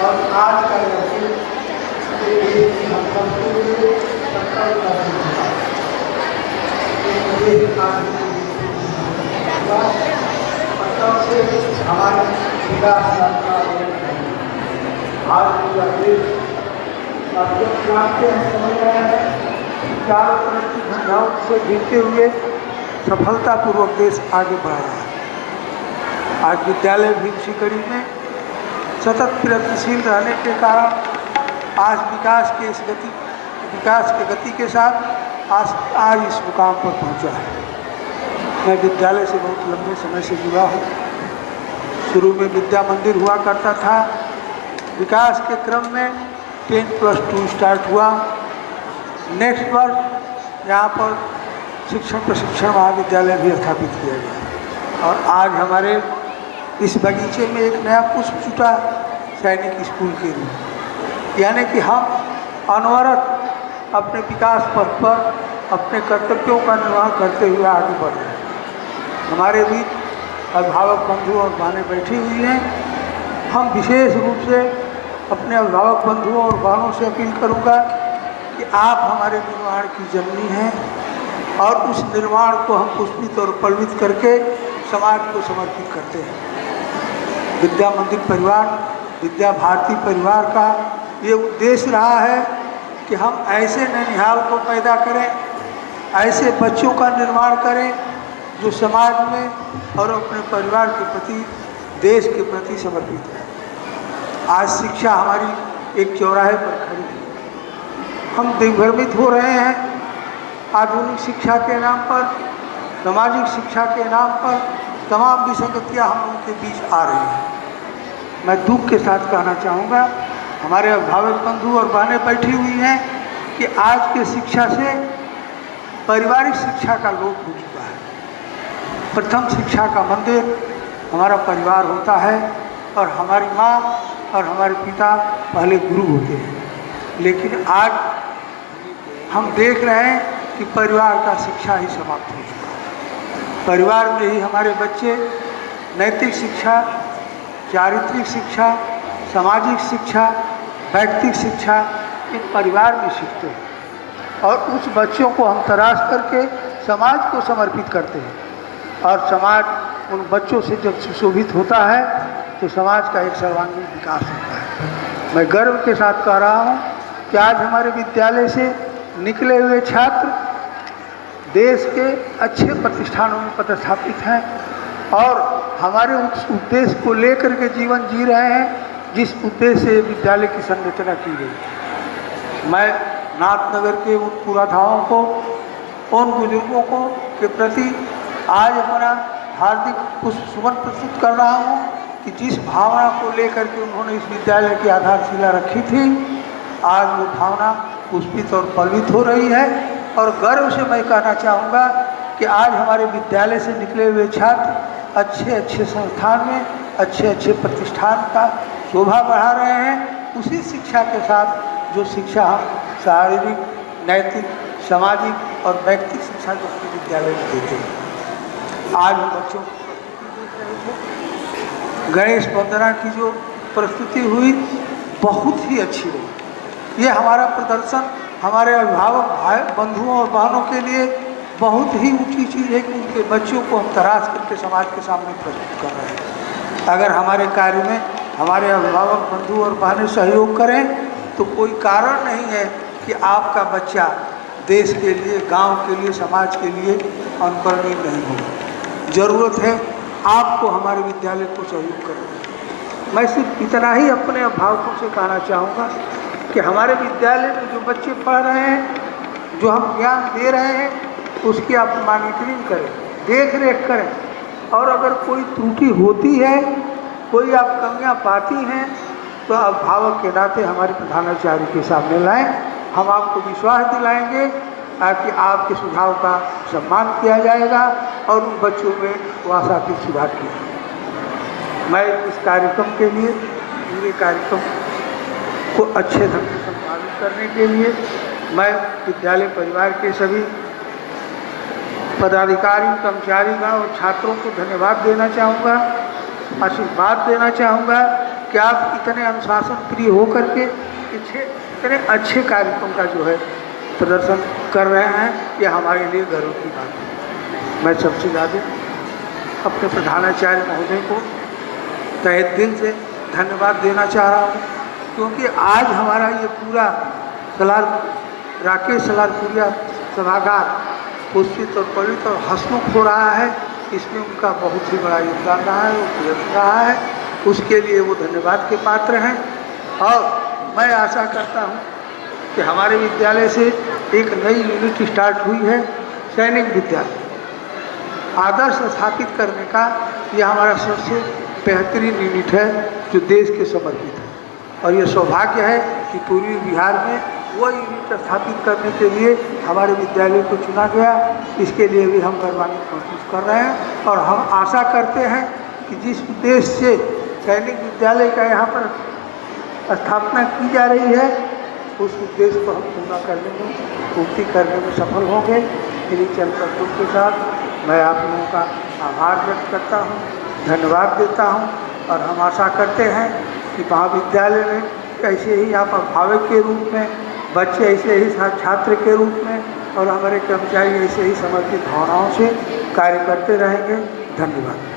और आज का हमारे विकास यात्रा आज पूरा देश समझ रहे हैं चारों तरफ की घटनाओं से घिरते हुए सफलतापूर्वक देश आगे बढ़ रहा है। आज विद्यालय भी उसी कड़ी में सतत प्रयत्नशील रहने के कारण आज विकास के गति के साथ आज इस मुकाम पर पहुंचा है। मैं विद्यालय से बहुत लंबे समय से जुड़ा हूँ। शुरू में विद्या मंदिर हुआ करता था। विकास के क्रम में 10+2 स्टार्ट हुआ। नेक्स्ट वर्ष यहाँ पर शिक्षण प्रशिक्षण महाविद्यालय भी स्थापित किया गया और आज हमारे इस बगीचे में एक नया पुष्प छूटा सैनिक स्कूल के लिए, यानी कि हम अनवरत अपने विकास पथ पर अपने कर्तव्यों का निर्वाह करते हुए आगे बढ़ रहे हैं। हमारे बीच अभिभावक बंधु और बहनें बैठी हुई हैं। हम विशेष रूप से अपने अभिभावक बंधुओं और बहनों से अपील करूंगा कि आप हमारे निर्माण की जननी हैं और उस निर्माण को हम पुष्पित और पल्वित करके समाज को समर्पित करते हैं। विद्या मंदिर परिवार, विद्या भारती परिवार का ये उद्देश्य रहा है कि हम ऐसे ननिहाल को पैदा करें, ऐसे बच्चों का निर्माण करें जो समाज में और अपने परिवार के प्रति, देश के प्रति समर्पित है। आज शिक्षा हमारी एक चौराहे पर खड़ी है। हम दिग्भ्रमित हो रहे हैं। आधुनिक शिक्षा के नाम पर, सामाजिक शिक्षा के नाम पर तमाम विसंगतियाँ हम लोगों के बीच आ रही हैं। मैं दुख के साथ कहना चाहूँगा, हमारे अभिभावक बंधु और बहनें बैठी हुई हैं कि आज के शिक्षा से पारिवारिक शिक्षा का लोप हो चुका है। प्रथम शिक्षा का मंदिर हमारा परिवार होता है और हमारी माँ और हमारे पिता पहले गुरु होते हैं, लेकिन आज हम देख रहे हैं कि परिवार का शिक्षा ही समाप्त हो चुका है। परिवार में ही हमारे बच्चे नैतिक शिक्षा, चारित्रिक शिक्षा, सामाजिक शिक्षा, व्यक्तिक शिक्षा इन परिवार में सीखते हैं और उस बच्चों को हम तराश करके समाज को समर्पित करते हैं और समाज उन बच्चों से जब सुशोभित होता है तो समाज का एक सर्वांगीण विकास होता है। मैं गर्व के साथ कह रहा हूँ कि आज हमारे विद्यालय से निकले हुए छात्र देश के अच्छे प्रतिष्ठानों में पदस्थापित हैं और हमारे उस उद्देश्य को लेकर के जीवन जी रहे हैं जिस उद्देश्य से विद्यालय की संरचना की गई। मैं नाथनगर के उन पुराधाओं को, उन बुजुर्गों को के प्रति आज अपना हार्दिक पुष्प सुमन प्रस्तुत कर रहा हूँ कि जिस भावना को लेकर के उन्होंने इस विद्यालय की आधारशिला रखी थी, आज वो भावना पुष्पित और पल्वित हो रही है। और गर्व से मैं कहना चाहूँगा कि आज हमारे विद्यालय से निकले हुए छात्र अच्छे अच्छे संस्थान में, अच्छे अच्छे प्रतिष्ठान का शोभा बढ़ा रहे हैं। उसी शिक्षा के साथ जो शिक्षा हम शारीरिक, नैतिक, सामाजिक और व्यक्तिक शिक्षा जो अपने विद्यालय में देते हैं। आज हम बच्चों गणेश वंदना की जो प्रस्तुति हुई बहुत ही अच्छी रही। ये हमारा प्रदर्शन हमारे अभिभावक भाई बंधुओं और बहनों के लिए बहुत ही ऊंची चीज़ है कि उनके बच्चों को हम तराश करके समाज के सामने प्रस्तुत कर रहे हैं। अगर हमारे कार्य में हमारे अभिभावक बंधु और बहनें सहयोग करें तो कोई कारण नहीं है कि आपका बच्चा देश के लिए, गांव के लिए, समाज के लिए अनुकरणीय नहीं होगा। ज़रूरत है आपको हमारे विद्यालय को सहयोग करना। मैं सिर्फ इतना ही अपने अभिभावकों से कहना चाहूँगा कि हमारे विद्यालय में जो बच्चे पढ़ रहे हैं, जो हम ज्ञान दे रहे हैं, उसकी आप मॉनिटरिंग करें, देख रेख करें और अगर कोई त्रुटि होती है, कोई आप कमियां पाती हैं तो अभिभावक के नाते हमारे प्रधानाचार्य के सामने लाएं। हम आपको विश्वास दिलाएंगे ताकि आपके सुझाव का सम्मान किया जाएगा और उन बच्चों में वो आशा की सुधार किया। मैं इस कार्यक्रम के लिए, पूरे कार्यक्रम को अच्छे ढंग से संपादित करने के लिए मैं विद्यालय परिवार के सभी पदाधिकारी, कर्मचारीगण और छात्रों को धन्यवाद देना चाहूँगा, आशीर्वाद देना चाहूँगा कि आप इतने अनुशासन प्रिय होकर के इतने अच्छे कार्यक्रम का जो है प्रदर्शन कर रहे हैं, ये हमारे लिए गर्व की बात है। मैं सबसे ज़्यादा अपने प्रधानाचार्य महोदय को तहे दिल से धन्यवाद देना चाह रहा हूँ, क्योंकि आज हमारा ये पूरा राकेश सलारपुरिया सभागार पुष्पित और पवित्र और हंसमुख हो रहा है। इसमें उनका बहुत ही बड़ा योगदान रहा है, वो प्रयत्न रहा है, उसके लिए वो धन्यवाद के पात्र हैं। और मैं आशा करता हूँ कि हमारे विद्यालय से एक नई यूनिट स्टार्ट हुई है, सैनिक विद्यालय। आदर्श स्थापित करने का यह हमारा सबसे बेहतरीन यूनिट है जो देश के समर्पित है, और ये सौभाग्य है कि पूर्वी बिहार में वो यूनिट स्थापित करने के लिए हमारे विद्यालय को चुना गया। इसके लिए भी हम गर्वान्वित महसूस कर रहे हैं, और हम आशा करते हैं कि जिस उद्देश्य से सैनिक विद्यालय का यहाँ पर स्थापना की जा रही है, उस उद्देश्य को हम पूर्ति करने में सफल होंगे। इन्हीं चंद शब्दों के साथ मैं आप लोगों का आभार व्यक्त करता हूँ, धन्यवाद देता हूँ, और हम आशा करते हैं कि महाविद्यालय में ऐसे ही आप अभिभावक के रूप में, बच्चे ऐसे ही छात्र के रूप में, और हमारे कर्मचारी ऐसे ही समर्पित भावनाओं से कार्य करते रहेंगे। धन्यवाद।